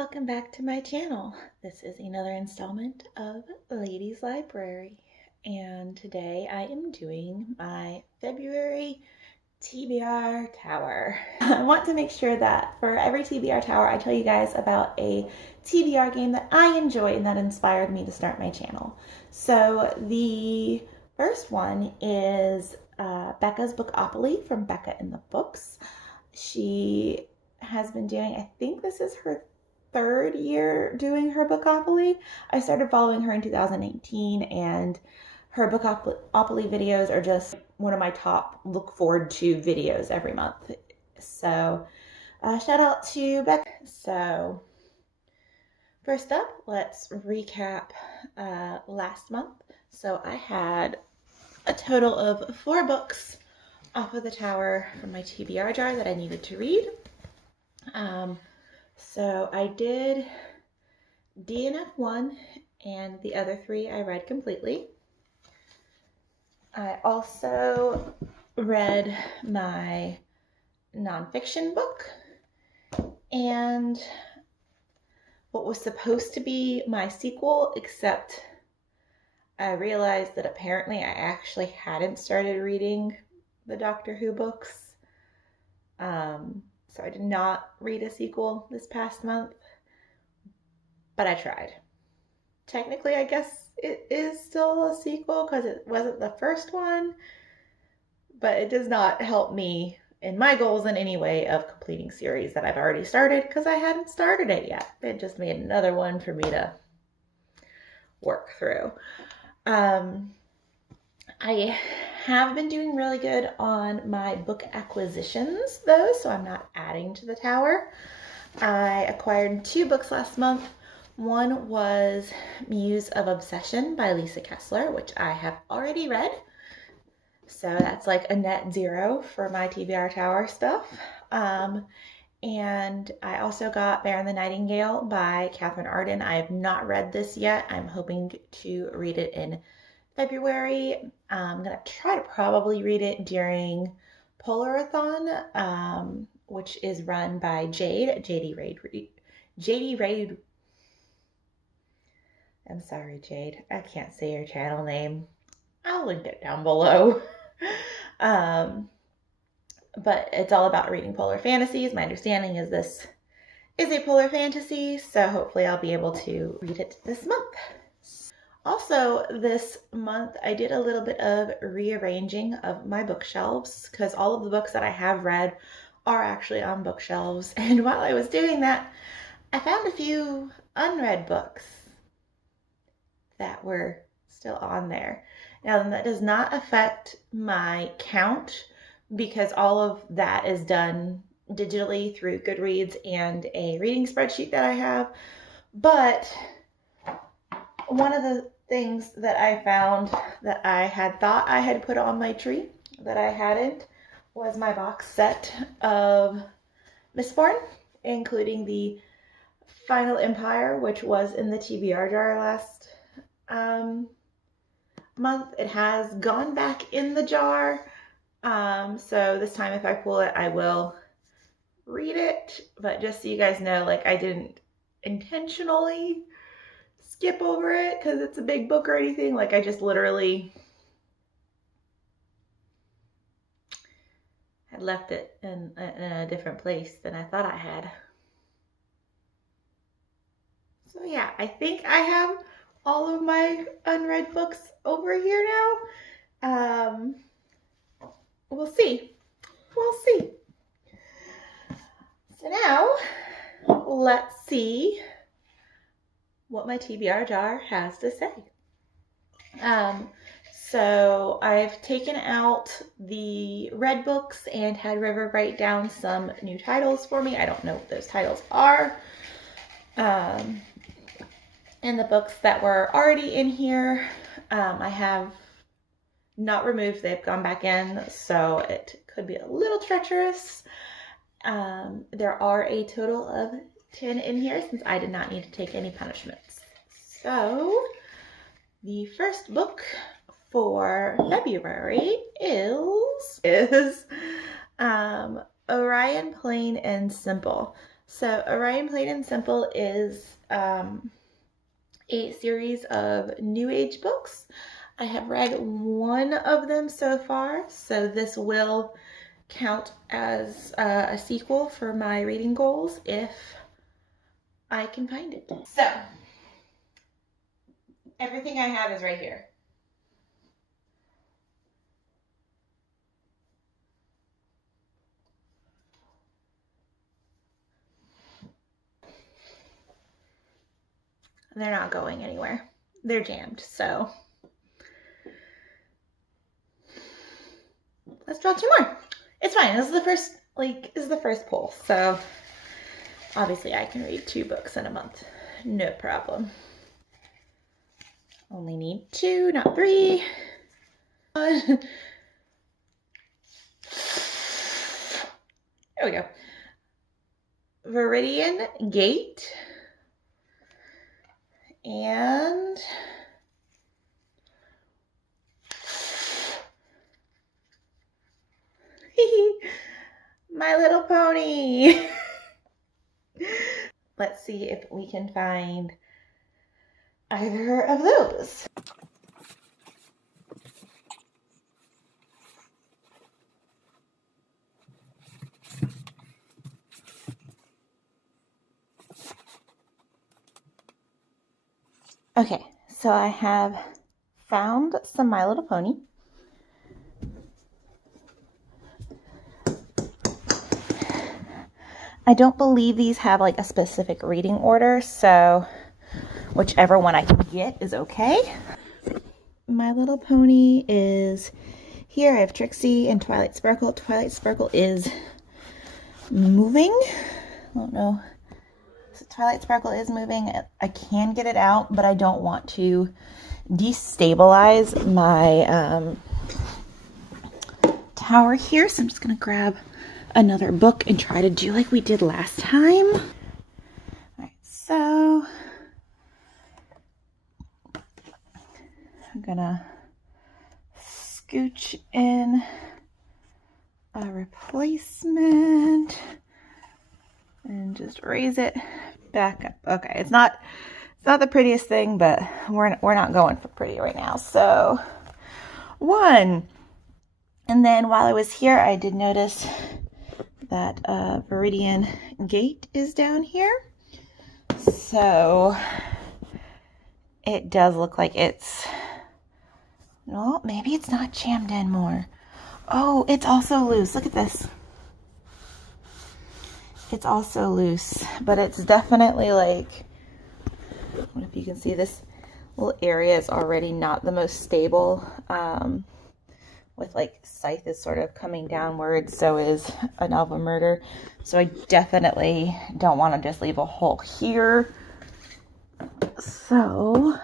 welcome back to my channel. This is another installment of Ladies Library, and today I am doing my February TBR Tower. I want to make sure that for every TBR Tower I tell you guys about a TBR game that I enjoy and that inspired me to start my channel. So the first one is Becca's Bookopoly from Becca in the Books. She has been doing, I think this is her third year doing her Bookopoly. I started following her in 2018, and her Bookopoly videos are just one of my top look forward to videos every month. So shout out to Becca. So first up, let's recap last month. So I had a total of 4 books off of the tower from my TBR jar that I needed to read. So I did DNF 1, and the other 3 I read completely. I also read my nonfiction book and what was supposed to be my sequel, except I realized that apparently I actually hadn't started reading the Doctor Who books. So I did not read a sequel this past month, but I tried. Technically, I guess it is still a sequel because it wasn't the first one, but it does not help me in my goals in any way of completing series that I've already started because I hadn't started it yet. It just made another one for me to work through. I have been doing really good on my book acquisitions though, so I'm not adding to the tower. I acquired 2 books last month. One was Muse of Obsession by Lisa Kessler, which I have already read. So that's like a net 0 for my TBR Tower stuff. And I also got Bear and the Nightingale by Catherine Arden. I have not read this yet. I'm hoping to read it in February. I'm going to try to probably read it during Polarathon, which is run by JD Raid. I'm sorry, Jade. I can't say your channel name. I'll link it down below. But it's all about reading polar fantasies. My understanding is this is a polar fantasy, so hopefully I'll be able to read it this month. Also, this month I did a little bit of rearranging of my bookshelves because all of the books that I have read are actually on bookshelves. And while I was doing that, I found a few unread books that were still on there. Now, that does not affect my count because all of that is done digitally through Goodreads and a reading spreadsheet that I have. But one of the things that I found that I had thought I had put on my tree that I hadn't was my box set of Mistborn, including the Final Empire, which was in the TBR jar last month. It has gone back in the jar, so this time if I pull it I will read it, but just so you guys know, like, I didn't intentionally skip over it because it's a big book or anything. Like, I just literally had left it in a different place than I thought I had. So yeah, I think I have all of my unread books over here now. We'll see. We'll see. So now, let's see what my TBR jar has to say. So I've taken out the red books and had River write down some new titles for me. I don't know what those titles are. And the books that were already in here, I have not removed. They've gone back in, so it could be a little treacherous. There are a total of 10 in here since I did not need to take any punishments. So the first book for February is Orion Plain and Simple. So Orion Plain and Simple is a series of New Age books. I have read one of them so far, so this will count as a sequel for my reading goals if I can find it. So everything I have is right here. They're not going anywhere. They're jammed, so let's draw two more. It's fine. This is the first pull, so obviously I can read 2 books in a month. No problem. Only need 2, not 3. There we go. Viridian Gate and My Little Pony. Let's see if we can find either of those. Okay, so I have found some My Little Pony. I don't believe these have like a specific reading order, so whichever one I can get is okay. My Little Pony is here. I have Trixie and Twilight Sparkle. Twilight Sparkle is moving. I don't know. So Twilight Sparkle is moving. I can get it out, but I don't want to destabilize my tower here. So I'm just going to grab another book and try to do like we did last time. All right, so I'm gonna scooch in a replacement and just raise it back up. Okay, it's not the prettiest thing, but we're not going for pretty right now. So 1. And then while I was here, I did notice that Viridian Gate is down here. So it does look like it's, well, maybe it's not jammed in more. Oh, it's also loose. Look at this. It's also loose, but it's definitely like, I don't know if you can see this little area is already not the most stable. With like Scythe is sort of coming downwards, so is a Novel Murder. So I definitely don't want to just leave a hole here. So,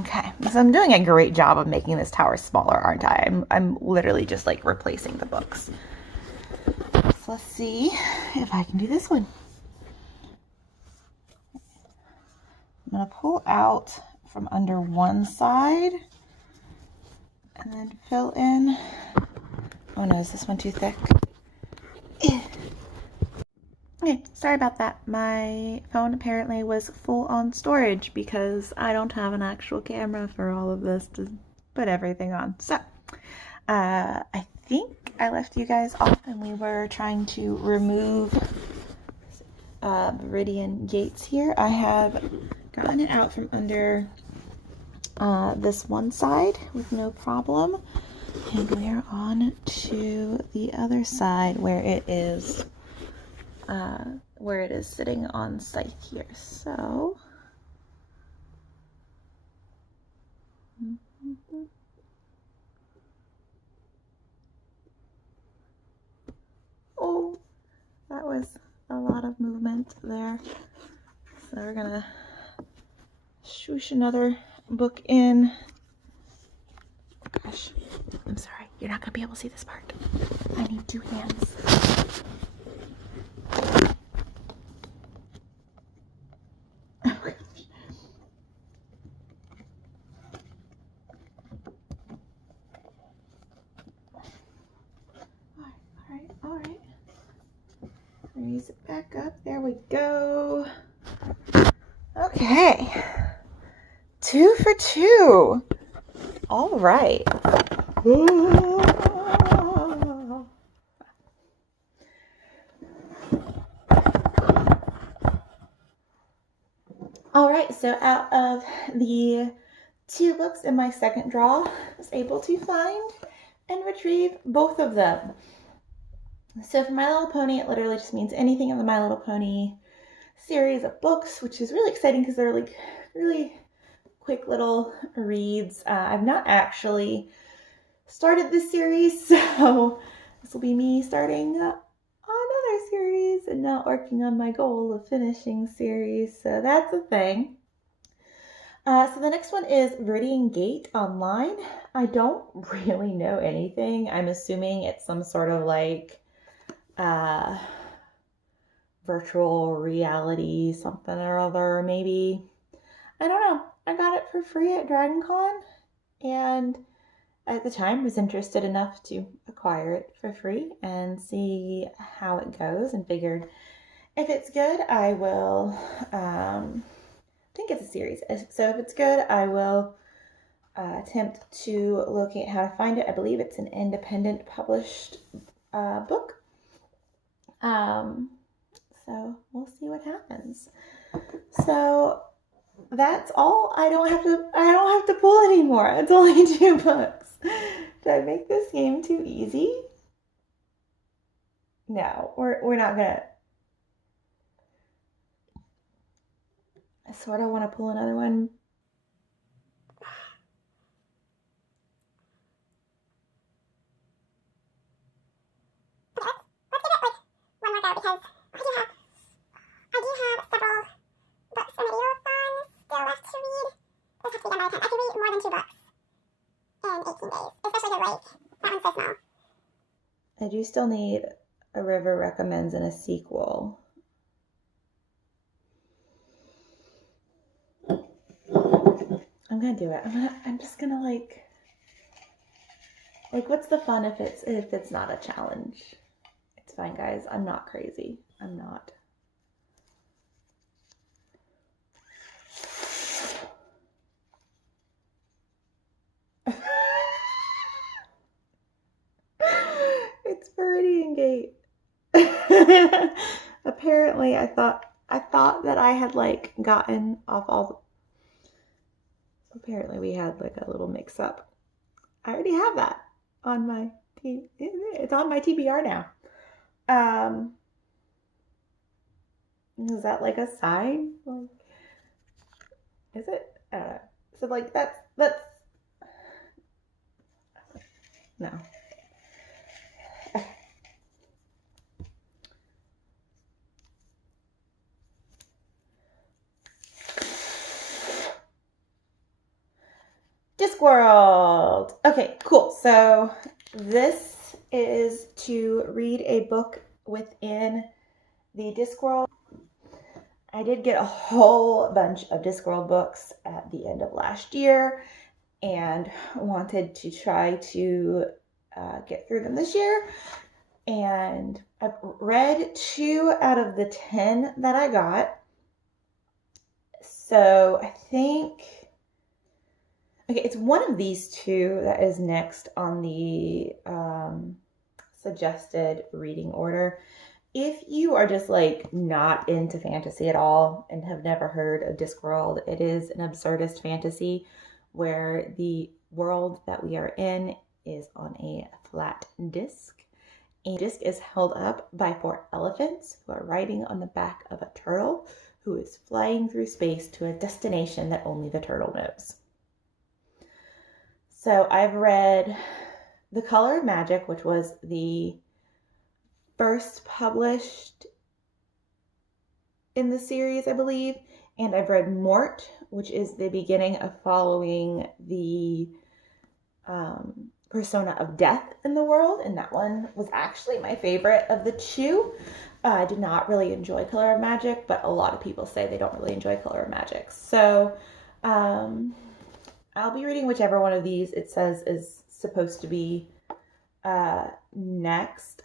okay, so I'm doing a great job of making this tower smaller, aren't I? I'm literally just like replacing the books. So let's see if I can do this one. I'm gonna pull out from under one side and then fill in. Oh no, is this one too thick? Okay, sorry about that. My phone apparently was full on storage because I don't have an actual camera for all of this to put everything on. So, I think I left you guys off and we were trying to remove Viridian Gates here. I have gotten it out from under this one side with no problem. And we're on to the other side where it is sitting on Scythe here. So oh, that was a lot of movement there. So we're gonna swoosh another book in. Gosh, I'm sorry, you're not gonna be able to see this part. I need 2 hands. raise it back up. There we go. Okay. 2 for 2. All right. All right, so out of the 2 books in my second draw, I was able to find and retrieve both of them. So for My Little Pony, it literally just means anything in the My Little Pony series of books, which is really exciting because they're like really quick little reads. I've not actually started this series, so this will be me starting another series and not working on my goal of finishing series, so that's a thing. So the next one is Viridian Gate Online. I don't really know anything. I'm assuming it's some sort of like virtual reality something or other, maybe. I don't know. I got it for free at DragonCon, and at the time was interested enough to acquire it for free and see how it goes, and figured if it's good, I will, I think it's a series. So if it's good, I will attempt to locate how to find it. I believe it's an independent published book. So we'll see what happens. So that's all. I don't have to pull anymore. It's only 2 books. Did I make this game too easy? No, we're not gonna. I sort of want to pull another one. Let's give it like one more go, because I do have several books and videothons still left to read. This has to be done by the time. I can read more than 2 books in 18 days, especially because like that one's so small. I do still need A River Recommends and a sequel. I'm gonna do it. I'm just gonna like what's the fun if it's not a challenge? It's fine, guys. I'm not crazy. I'm not. It's Viridian Gate. Apparently, I thought that I had like gotten off all. Apparently, we had like a little mix-up. I already have that on my. It's on my TBR now. Is that like a sign? Like, is it? I don't know. So like that's no. Discworld. Okay, cool. So this is to read a book within the Discworld. I did get a whole bunch of Discworld books at the end of last year and wanted to try to get through them this year. And I've read 2 out of the 10 that I got. So I think, okay, it's one of these 2 that is next on the suggested reading order. If you are just like not into fantasy at all and have never heard of Discworld, it is an absurdist fantasy where the world that we are in is on a flat disc. A disc is held up by 4 elephants who are riding on the back of a turtle who is flying through space to a destination that only the turtle knows. So I've read The Color of Magic, which was the first published in the series, I believe, and I've read Mort, which is the beginning of following the persona of death in the world, and that one was actually my favorite of the 2. I did not really enjoy Color of Magic, but a lot of people say they don't really enjoy Color of Magic. So I'll be reading whichever one of these it says is supposed to be next.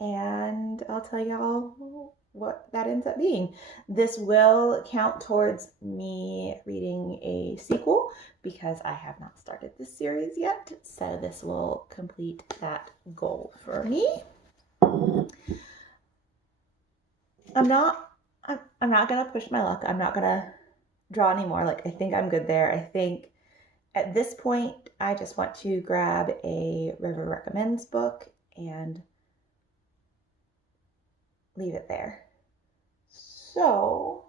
and I'll tell y'all what that ends up being. This will count towards me reading a sequel because I have not started this series yet, so this will complete that goal for me. I'm not I'm not gonna push my luck. I'm not gonna draw anymore. Like, I think I'm good there. I think at this point I just want to grab a River Recommends book and leave it there. So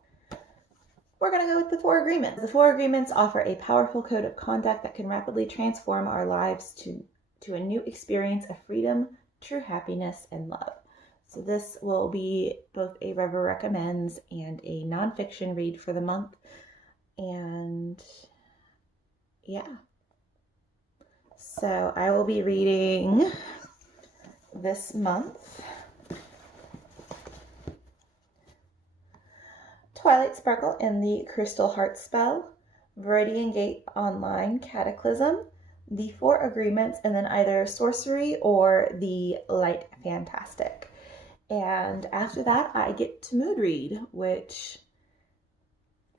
we're going to go with the 4 agreements. The 4 agreements offer a powerful code of conduct that can rapidly transform our lives to a new experience of freedom, true happiness, and love. So this will be both a River Recommends and a nonfiction read for the month. And yeah. So I will be reading this month Twilight Sparkle and the Crystal Heart Spell, Viridian Gate Online Cataclysm, the 4 Agreements, and then either Sorcery or the Light Fantastic. And after that, I get to mood read, which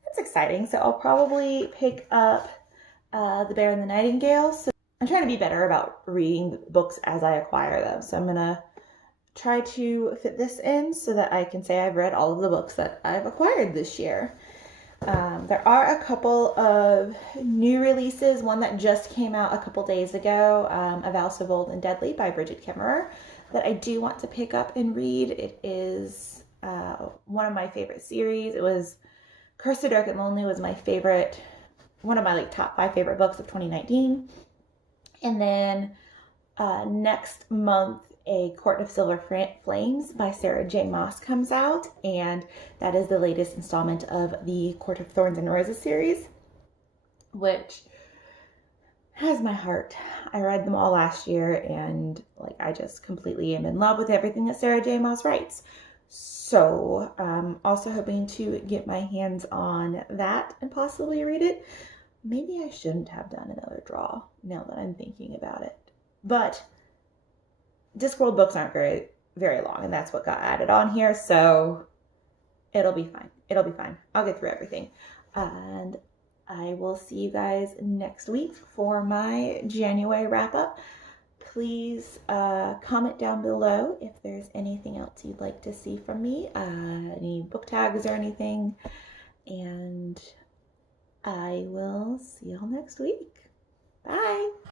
that's exciting. So I'll probably pick up The Bear and the Nightingale. So I'm trying to be better about reading books as I acquire them. So I'm going to try to fit this in so that I can say I've read all of the books that I've acquired this year. There are a couple of new releases. One that just came out a couple days ago, A Vow So Bold and Deadly by Bridget Kemmerer, that I do want to pick up and read. It is one of my favorite series. It was Curse of Dark and Lonely was my favorite, one of my top 5 favorite books of 2019. And then next month, A Court of Silver Flames by Sarah J. Maas comes out, and that is the latest installment of the Court of Thorns and Roses series, which has my heart. I read them all last year, and I just completely am in love with everything that Sarah J. Maas writes. So also hoping to get my hands on that and possibly read it. Maybe I shouldn't have done another draw now that I'm thinking about it. But Discworld books aren't very long, and that's what got added on here, so it'll be fine. It'll be fine. I'll get through everything. And I will see you guys next week for my January wrap-up. Please comment down below if there's anything else you'd like to see from me, any book tags or anything, and I will see y'all next week. Bye!